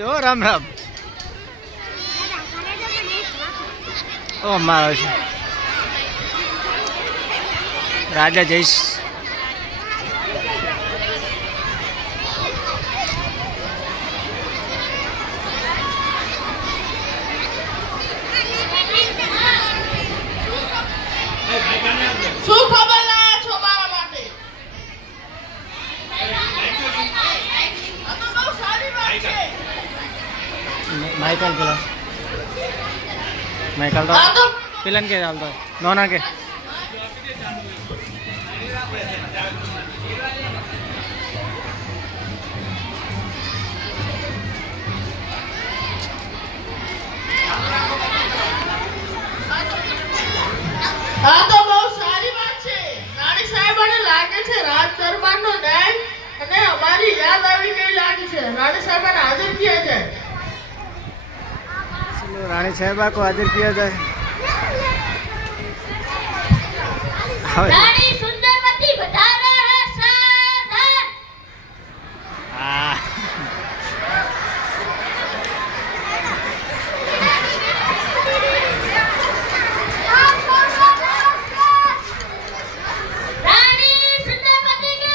આવજો રામ રામ. ઓ મારો છે રાજા જઈશ. શું ખબર લાયા છો મારા માટે? આ તો બહુ સારી વાત છે. માઇકલ પેલા માઇકલ તો આ તો પેલા કે ચાલતો નોના કે આ તો બહુ સારી વાત છે. રાણી સાહેબાને લાગે છે રાજ દરબારનો ન્યાય અને અમારી યાદ આવી ગઈ લાગે છે. રાણી સાહેબાને હાજર કિયા જાય. रानी साहबा को हाजिर किया जाए. रानी सुंदरवती बता रहे हैं सावधान. हाँ. रानी सुंदरवती के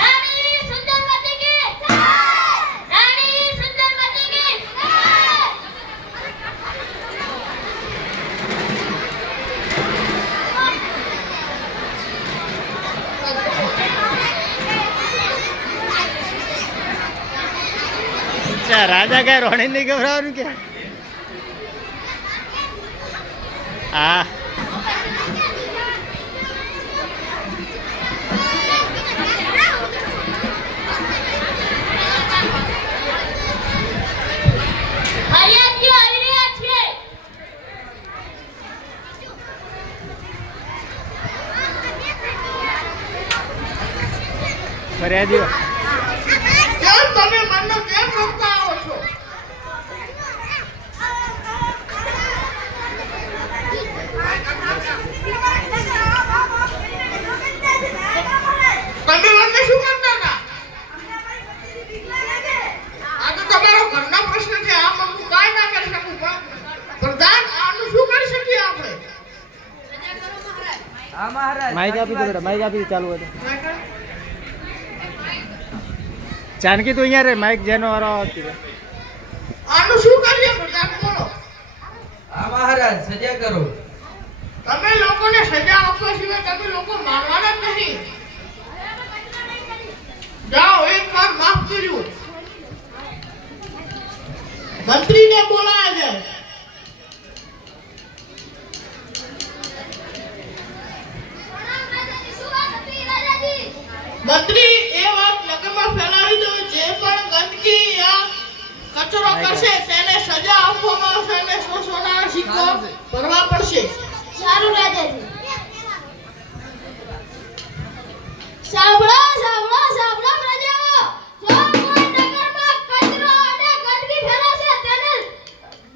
रानी सुंदरवती के रानी सुंदरवती के क्या राजा क्या रोने नहीं घबरा क्या? हाँ. फरियाद क्यों आ रही है आज के? फरियादियों કેમ તમે મનનો કેમ રોકતા આવો છો? તમે મને શું કરતા હતા? આ તો તમારો ઘરનો પ્રશ્ન છે. આમ હું કાંઈ ના કરી શકું. પણ પ્રધાન આનું શું કરી શકીએ આપણે? माइक आप ही तो बेटा माइक आप ही चालू है तो जानकी तो यहाँ रे माइक जेनो वाला होती है. આનું શું કરીએ પ્રધાન બોલો? આ મહારાજ સજા કરો. તમે લોકોને સજા આપવા સિવાય તમે લોકો માનવાના જ નહીં. જાઓ એકવાર માફ કર્યું. મંત્રીને બોલાયા જાય. મંત્રી એ વાત નગરમાં ફેલાવી દો. જે પણ ગંદકી યા કચરો કરશે તેને સજા આપવામાં આવશે અને સોનાનો સિક્કો ભરવા પડશે. સારું રાજાજી. સાંભળો સાંભળો સાંભળો પ્રજાઓ. જો કોઈ નગરમાં કચરો અને ગંદકી ફેલાશે તેને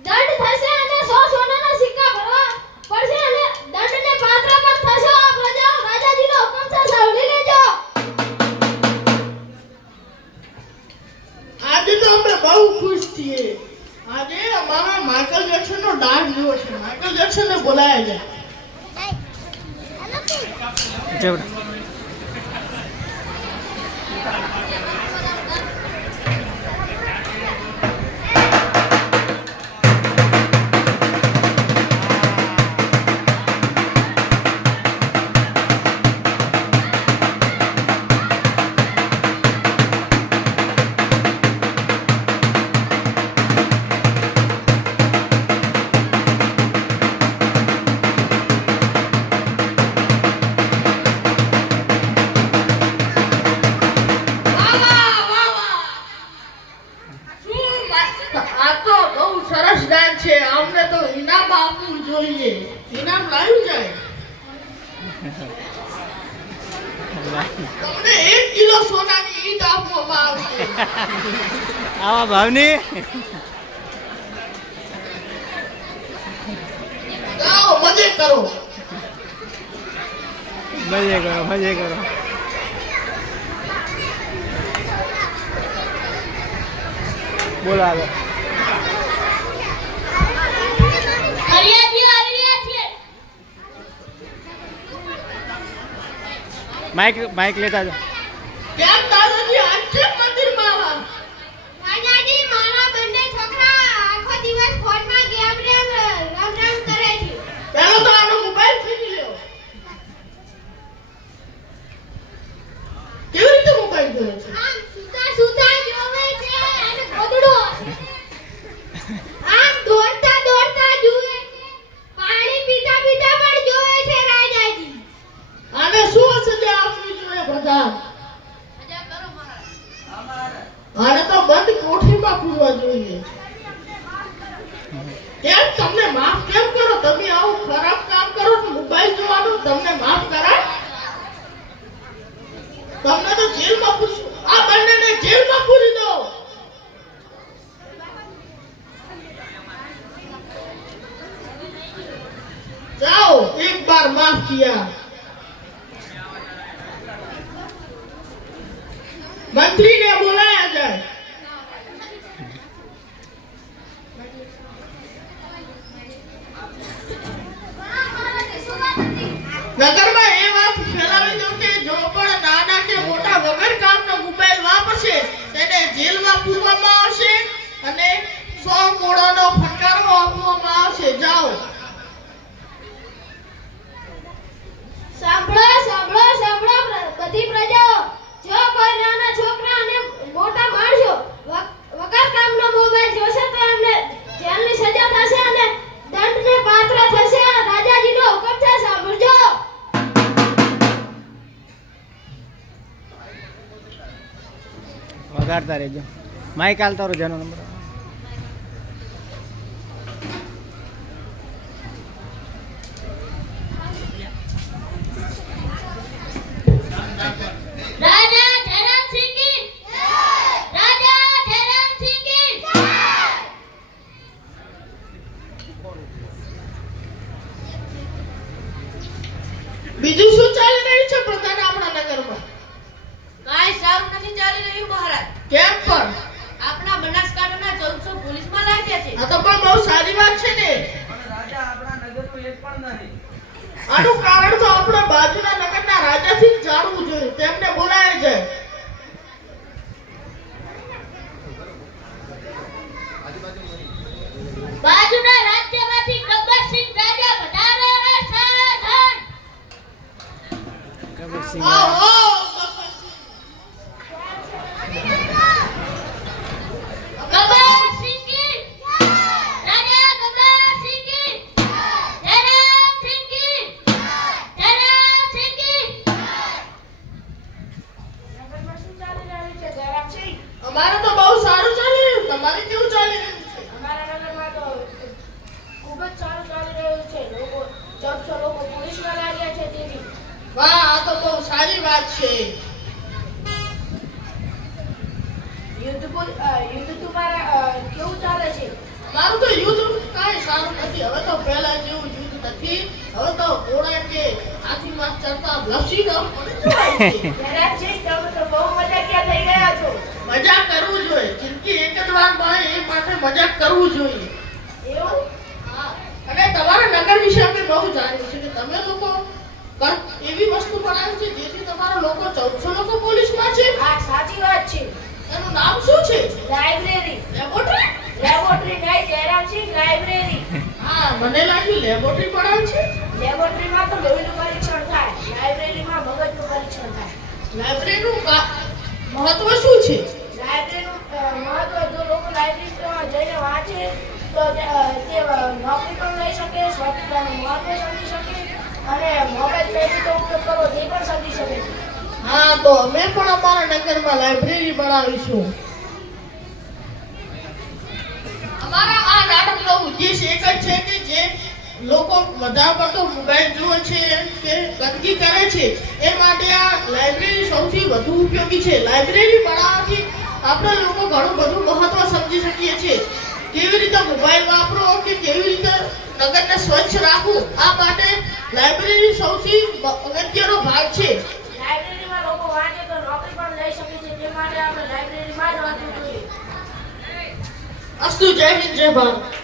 દંડ થશે અને સોનાના સિક્કા ભરવા પડશે અને દંડને પાત્ર પણ થશે. આ પ્રજાઓ રાજાજીનો હુકમ છે સાંભળી લેજો. આજે તો અમે બહુ ખુશ છીએ. આજે અમારા માઇકલ જેક્સનનો ડાન્સ જોવો છે. માઇકલ જેક્સનને બોલાયા જાય. जय बेटा. આ તો બહુ સરસ ડાન્સ છે. અમને તો ઇનામ આપવું જોઈએ. ઇનામ લાવી જાય. તમને 1 કિલો સોનાની ઈંટ આપવામાં આવશે. आवा भावनी જાઓ મજે કરો. मजे करो मजे करो. બોલો આગળ. ફરિયાદીઓ આવી રહ્યા છે. માઇક લેતા જાઓ. કેમ દાદાજી આજ કેમ મંદિરમાં આવ્યા? રાજાજી, મારા બંને છોકરા આખો દિવસ ફોનમાં ગેમ રમ કરે છે. પેલો તો આનો મોબાઈલ છીની લ્યો. કેવી રીતે મોબાઈલ જોવે છે? આમ સુતા સુતા જોવે છે અને ગોદડો આમ દોડતા દોડતા જુએ છે. પાણી પીતા પીતા પણ જોવે છે રાજાજી. આને શું સજા આપવી જોઈએ પ્રધાન? આને તો બંધ કોઠીમાં પૂરવા જોઈએ. કેમ તમને માફ કેમ કરો? તમે આવું ખરાબ કામ કરો છો, મોબાઈલ જોવાનું તમને માફ કરાય? તમને તો જેલમાં પૂરશું. આ બંનેને જેલમાં પૂરી દો. जाओ, एक बार माफ किया. मंत्री ने बुलाया जाए. नगर में ये बात फैलावी दो के जो पण नाना के मोटा वगर कामનો મોબાઈલ વાપરશે તેને જેલમાં પૂરવામાં આવશે અને 100 કોડાનો ફટકારો આપવામાં આવશે. જાઓ. સાંભળો સાંભળો સાંભળો બધી પ્રજાઓ, જો કોઈ નાના છોકરા અને મોટા માણસો વગર કામનો મોબાઈલ જોશે તો એમને જેલની સજા થશે અને દંડને પાત્ર થશે. રાજાજીનો હુકમ છે, સાંભળજો. વગાડતા રહેજો. માઇક હાલતા રહો. જેનો નંબર રાજા ધરમસિંહ કી જય! રાજા ધરમસિંહ કી જય! બીજું શું ચાલી રહ્યું છે પ્રધાન આપણા નગરમાં? કાંઈ સારું નથી ચાલી રહ્યું મહારાજ. કેમ પણ? આપણા બનાસકાંઠાના 1400 પોલીસમાં લાગ્યા છે. આ તો પણ બહુ સારી વાત છે ને. પણ રાજા આપણા નગરનું એક પણ નહીં. આનું કારણ તો આપણા બાજુના નગરના રાજાથી જ જાણવું જોઈએ. તેમને બોલાય જાય. બાજુના રાજ્યમાંથી ગબ્બરસિંહ રાજા વધારે સાધન. ગબ્બરસિંહ. ઓહો, ગબ્બરસિંહ કી જય! રાજા ગબ્બરસિંહ કી જય! ધરમસિંહ કી જય! ધરમસિંહ કી જય! નગરમાં શું ચાલી રહ્યું છે ધરમસિંહ? અમારે તો બહુ સારું ચાલી રહ્યું. તમારે કેવું ચાલી રહ્યું છે? અમારા નગરમાં તો ખૂબ જ સારું ચાલી રહ્યું છે. 1400 લોકો પોલીસમાં લાગ્યા છે તેની. વાહ, આ તો બહુ સારી વાત છે. યુદ્ધ તમારા કેવું ચાલે છે? મારું તો યુદ્ધ કાંઈ સારું નથી. હવે તો પહેલા જેવું યુદ્ધ નથી. હવે તો ઘોડા કે હાથીમાં ચડતા લસીનો પડી જવાય છે. ધરમસિંહ, તમે તો બહુ મજાકિયા થઈ ગયા છો. મજાક કરવું જોઈએ. જિંદગી એક જ વાર મળે, એ માટે મજાક કરવું જોઈએ. એવું? હા. અને તમારા નગર વિશે અમે બહુ જાણ્યું છે કે તમે લોકો એવી વસ્તુ બનાવી છે જેથી તમારા લોકો 1400 લોકો પોલીસમાં છે. હા, સાચી વાત છે. એનું નામ શું છે? લાઇબ્રેરી. લેબોરેટરી? લેબોરેટરી નહીં, ધરમસિંહ, લાઇબ્રેરી. હા, મને લાગ્યું લેબોરેટરી બનાવી છે. લેબોરેટરીમાં તો લોહીનું પરીક્ષણ થાય, લાઇબ્રેરીમાં મગજનું પરીક્ષણ થાય. લાઇબ્રેરીનું મહત્વ શું છે? લાઇબ્રેરીનું મહત્વ, જો લોકો લાઇબ્રેરીમાં જઈને વાંચે તો તે નોકરી પણ લઈ શકે, સ્વતંત્રતાનું મહત્વ સમજી શકે અને મોબાઈલ કઈ રીતે ઉપયોગ કરવો તે પણ સમજી શકે છે. હા, તો અમે પણ અમારા નગરમાં લાઇબ્રેરી બનાવીશું. અમારા આ નાટકનો ઉદ્દેશ એક જ છે કે જે લોકો વધારે પડતો મોબાઈલ જુએ છે કે ગંદકી કરે છે એ માટે આ લાઇબ્રેરી સૌથી વધુ ઉપયોગી છે. લાઇબ્રેરી બનાવવાથી આપણે લોકો ઘણું બધું મહત્વ સમજી શકીએ છીએ. કેવી રીતે મોબાઈલ વાપરો કે કેવી રીતે નગરને સ્વચ્છ રાખવું, આ માટે લાઇબ્રેરી સૌથી અગત્યનો ભાગ છે. લાઇબ્રેરીમાં લોકો વાંચે તો નોકરી પણ લઈ શકે છે, તે માટે આપણે લાઇબ્રેરીમાં જ વાંચવું જોઈએ. અસ્તુ, જય હિન્દ, જય ભારત.